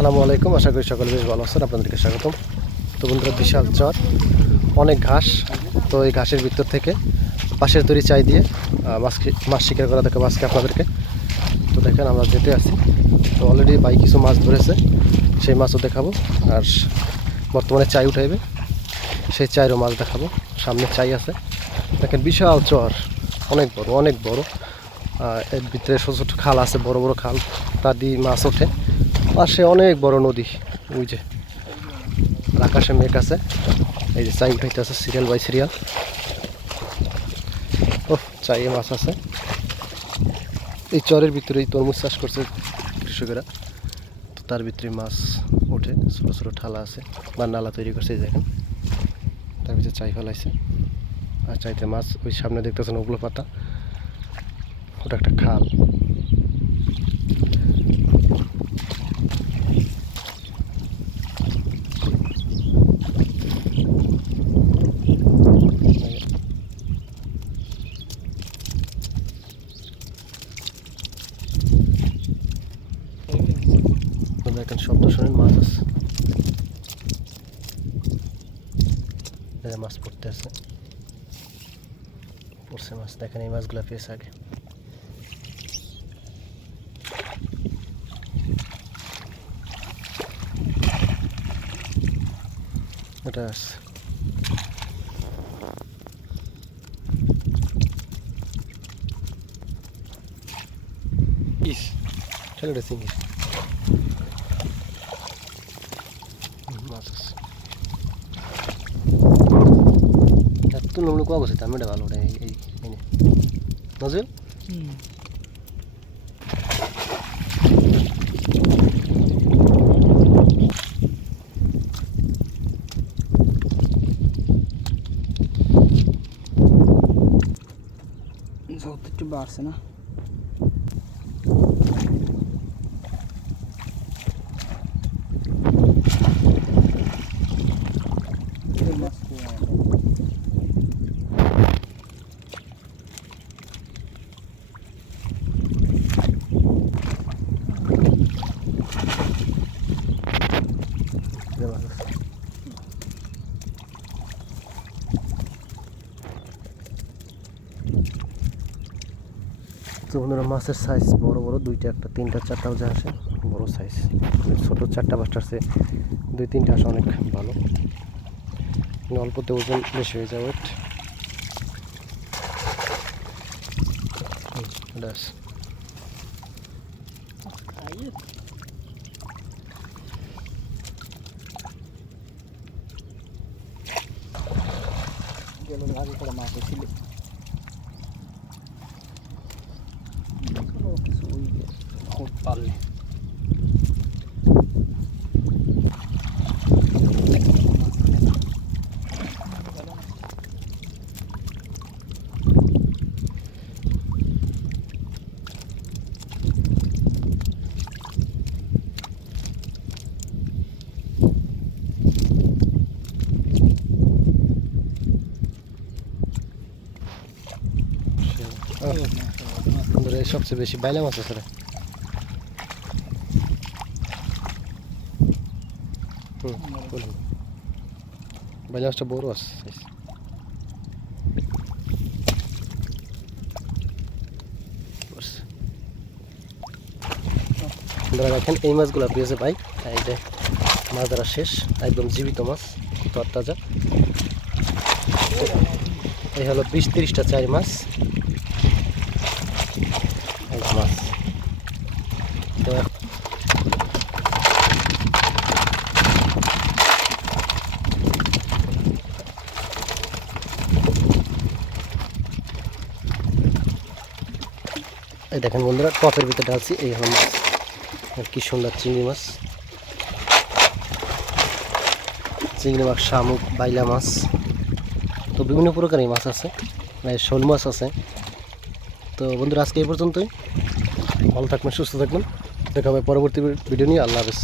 আসসালামু আলাইকুম। আশা করি সকলে বেশ ভালো আছেন। আপনাদেরকে স্বাগতম। তো বন্ধুরা বিশাল চর অনেক ঘাস। তো এই ঘাসের ভিতর থেকে পাশের তৈরি চাই দিয়ে আহ, মাছ শিকার করা দেখাবো আজকে আপনাদেরকে। তো দেখেন আমরা যেতে আছি। তো অলরেডি বাই কিছু মাছ ধরেছে সেই মাছও দেখাবো। আর বর্তমানে চাই উঠাইবে সেই চাইরও মাছ দেখাবো। সামনে চাই আছে। দেখেন বিশাল চর অনেক বড় অনেক বড়। এর ভিতরে ছোটো ছোটো খাল আছে বড় বড় খাল। তা দিয়ে মাছ ওঠে। পাশে অনেক বড় নদী, ওই যে আকাশে মেঘ আছে। এই যে চাই উঠাইতে আছে সিরিয়াল বাই সিরিয়াল ও চাই মাছ আছে। এই চরের ভিতরেই তরমুজ চাষ করছে কৃষকেরা। তো তার ভিতরে মাছ ওঠে, ছোটো ছোটো ঠালা আছে, বা নালা তৈরি করছে, এই দেখেন। তার ভিতরে চাই ফেলাইছে। আর চাইতে মাছ, ওই সামনে দেখতেছেন ওগুলো পাতা। ওটা একটা খাল তো দেখেন শব্দ শুনেন, মাছ আছে। মাছ পড়তে আছে। পড়ছে মাছ, দেখেন এই মাছগুলো পেয়েছে আগে। এটা আছে। চিংড়ি। মাছ আছে এত নমলে কোয়া বসে আমি ভালো ওটা এই এই এই নে। নজরুল ঝোঁক একটু বাড়ছে না এই তো বন্ধুরা, মাছের সাইজ বড় বড়, দুইটা একটা, তিনটা, চারটাও যা আসে, বড় সাইজ ছোটো চারটা পাঁচটা আসে, দুই, তিনটা আসে অনেক ভালো। অল্পতে ওজন বেশি হয়ে যায় ওয়েট আছে। গেল আগে করে মাছ ছিল কিছু ওই খুব পারলে আহ, বন্ধুরা এই সবচেয়ে বেশি বাইলা মাছ আছে। হুম বাইলা মাছটা বড় আছে। বন্ধুরা দেখেন এই মাছগুলো পেয়েছে ভাই। এই যে মাছ ধরা শেষ, একদম জীবিত মাছ তরতাজা এই হলো বিশ তিরিশটা চার মাছ এই যে মাছ তো এখন- এই দেখেন বন্ধুরা, টপের ভিতরে ঢালছি এই হলো মাছ। আর কি সুন্দর চিংড়ি মাছ। চিংড়ি মাছ, শামুক, বাইলা মাছ। তো বিভিন্ন প্রকারের মাছ আছে শোল মাছ আছে। তো বন্ধুরা, আজকে এই পর্যন্তই। ভালো থাকবেন, সুস্থ থাকবেন। দেখা হবে পরবর্তী ভিডিও নিয়ে। আল্লাহ হাফেজ।